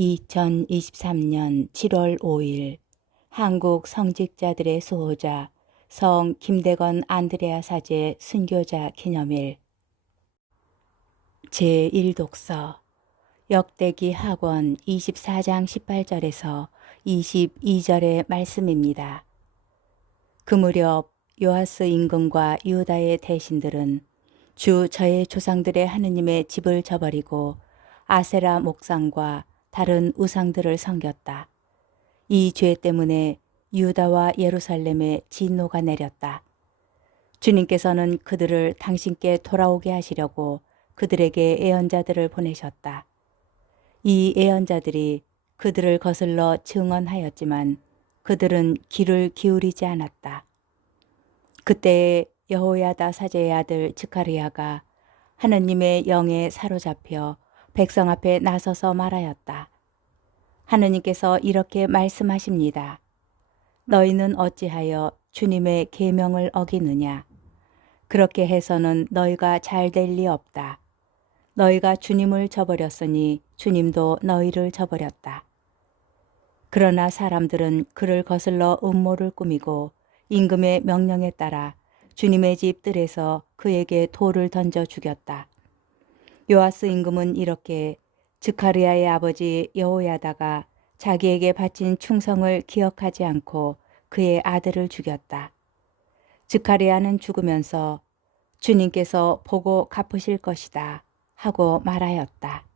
2023년 7월 5일 한국 성직자들의 수호자 성 김대건 안드레아 사제 순교자 기념일 제1독서 역대기 학원 24장 18절에서 22절의 말씀입니다. 그 무렵 요하스 임금과 유다의 대신들은 주 저의 조상들의 하느님의 집을 저버리고 아세라 목상과 다른 우상들을 섬겼다. 이 죄 때문에 유다와 예루살렘에 진노가 내렸다. 주님께서는 그들을 당신께 돌아오게 하시려고 그들에게 예언자들을 보내셨다. 이 예언자들이 그들을 거슬러 증언하였지만 그들은 귀를 기울이지 않았다. 그때 여호야다 사제의 아들 즈카리아가 하느님의 영에 사로잡혀 백성 앞에 나서서 말하였다. 하느님께서 이렇게 말씀하십니다. 너희는 어찌하여 주님의 계명을 어기느냐? 그렇게 해서는 너희가 잘 될 리 없다. 너희가 주님을 저버렸으니 주님도 너희를 저버렸다. 그러나 사람들은 그를 거슬러 음모를 꾸미고 임금의 명령에 따라 주님의 집 뜰에서 그에게 돌을 던져 죽였다. 요아스 임금은 이렇게 즈카리아의 아버지 여호야다가 자기에게 바친 충성을 기억하지 않고 그의 아들을 죽였다. 즈카리아는 죽으면서 주님께서 보고 갚으실 것이다 하고 말하였다.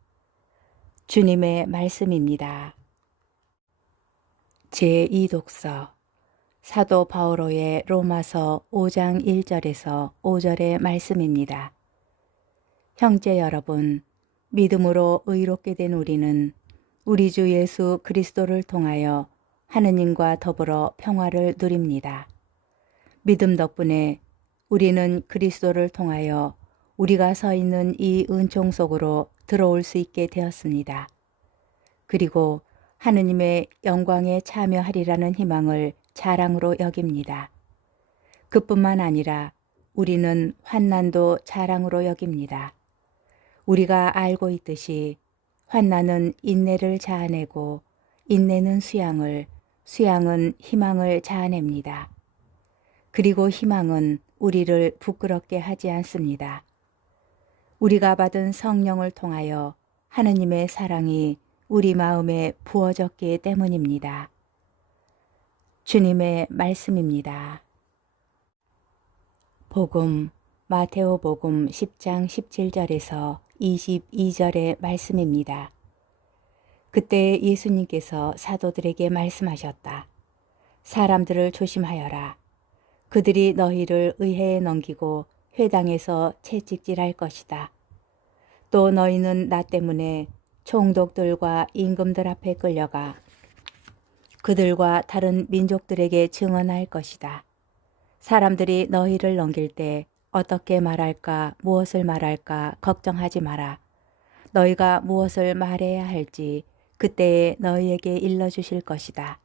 주님의 말씀입니다. 제2독서 사도 바오로의 로마서 5장 1절에서 5절의 말씀입니다. 형제 여러분, 믿음으로 의롭게 된 우리는 우리 주 예수 그리스도를 통하여 하느님과 더불어 평화를 누립니다. 믿음 덕분에 우리는 그리스도를 통하여 우리가 서 있는 이 은총 속으로 들어올 수 있게 되었습니다. 그리고 하느님의 영광에 참여하리라는 희망을 자랑으로 여깁니다. 그뿐만 아니라 우리는 환난도 자랑으로 여깁니다. 우리가 알고 있듯이 환난은 인내를 자아내고 인내는 수양을 수양은 희망을 자아냅니다. 그리고 희망은 우리를 부끄럽게 하지 않습니다. 우리가 받은 성령을 통하여 하느님의 사랑이 우리 마음에 부어졌기 때문입니다. 주님의 말씀입니다. 복음 마테오 복음 10장 17절에서 22절의 말씀입니다. 그때 예수님께서 사도들에게 말씀하셨다. 사람들을 조심하여라. 그들이 너희를 의회에 넘기고 회당에서 채찍질할 것이다. 또 너희는 나 때문에 총독들과 임금들 앞에 끌려가 그들과 다른 민족들에게 증언할 것이다. 사람들이 너희를 넘길 때 어떻게 말할까, 무엇을 말할까 걱정하지 마라. 너희가 무엇을 말해야 할지 그때에 너희에게 일러주실 것이다.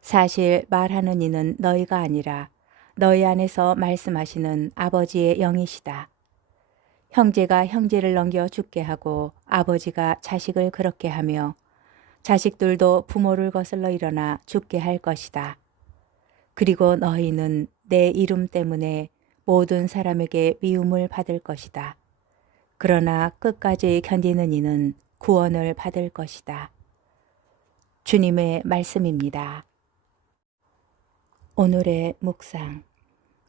사실 말하는 이는 너희가 아니라 너희 안에서 말씀하시는 아버지의 영이시다. 형제가 형제를 넘겨 죽게 하고 아버지가 자식을 그렇게 하며 자식들도 부모를 거슬러 일어나 죽게 할 것이다. 그리고 너희는 내 이름 때문에 모든 사람에게 미움을 받을 것이다. 그러나 끝까지 견디는 이는 구원을 받을 것이다. 주님의 말씀입니다. 오늘의 묵상.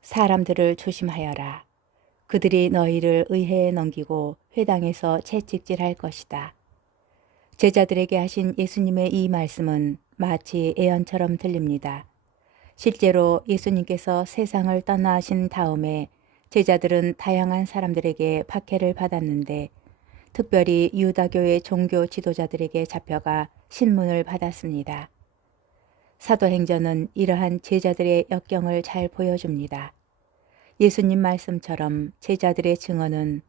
사람들을 조심하여라. 그들이 너희를 의회에 넘기고 회당에서 채찍질할 것이다. 제자들에게 하신 예수님의 이 말씀은 마치 애언처럼 들립니다. 실제로 예수님께서 세상을 떠나신 다음에 제자들은 다양한 사람들에게 박해를 받았는데 특별히 유다교의 종교 지도자들에게 잡혀가 신문을 받았습니다. 사도행전은 이러한 제자들의 역경을 잘 보여줍니다. 예수님 말씀처럼 제자들의 증언은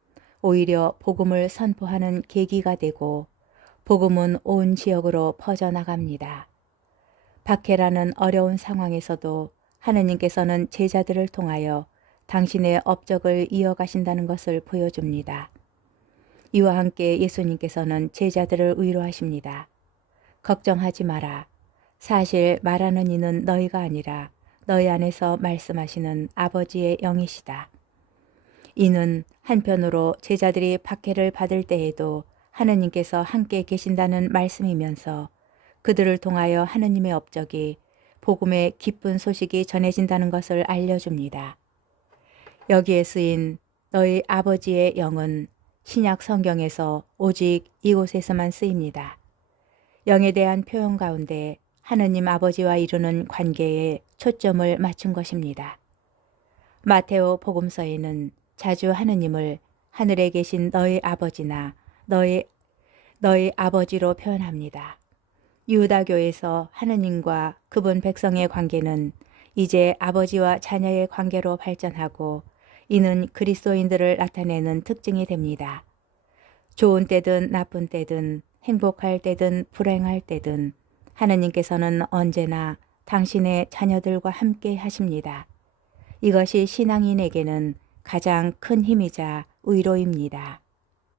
오히려 복음을 선포하는 계기가 되고 복음은 온 지역으로 퍼져나갑니다. 박해라는 어려운 상황에서도 하느님께서는 제자들을 통하여 당신의 업적을 이어가신다는 것을 보여줍니다. 이와 함께 예수님께서는 제자들을 위로하십니다. 걱정하지 마라. 사실 말하는 이는 너희가 아니라 너희 안에서 말씀하시는 아버지의 영이시다. 이는 한편으로 제자들이 박해를 받을 때에도 하느님께서 함께 계신다는 말씀이면서 그들을 통하여 하느님의 업적이 복음의 기쁜 소식이 전해진다는 것을 알려줍니다. 여기에 쓰인 너희 아버지의 영은 신약 성경에서 오직 이곳에서만 쓰입니다. 영에 대한 표현 가운데 하느님 아버지와 이루는 관계에 초점을 맞춘 것입니다. 마테오 복음서에는 자주 하느님을 하늘에 계신 너희 아버지나 너희 너희 아버지로 표현합니다. 유다교에서 하느님과 그분 백성의 관계는 이제 아버지와 자녀의 관계로 발전하고 이는 그리스도인들을 나타내는 특징이 됩니다. 좋은 때든 나쁜 때든 행복할 때든 불행할 때든 하느님께서는 언제나 당신의 자녀들과 함께 하십니다. 이것이 신앙인에게는 가장 큰 힘이자 위로입니다.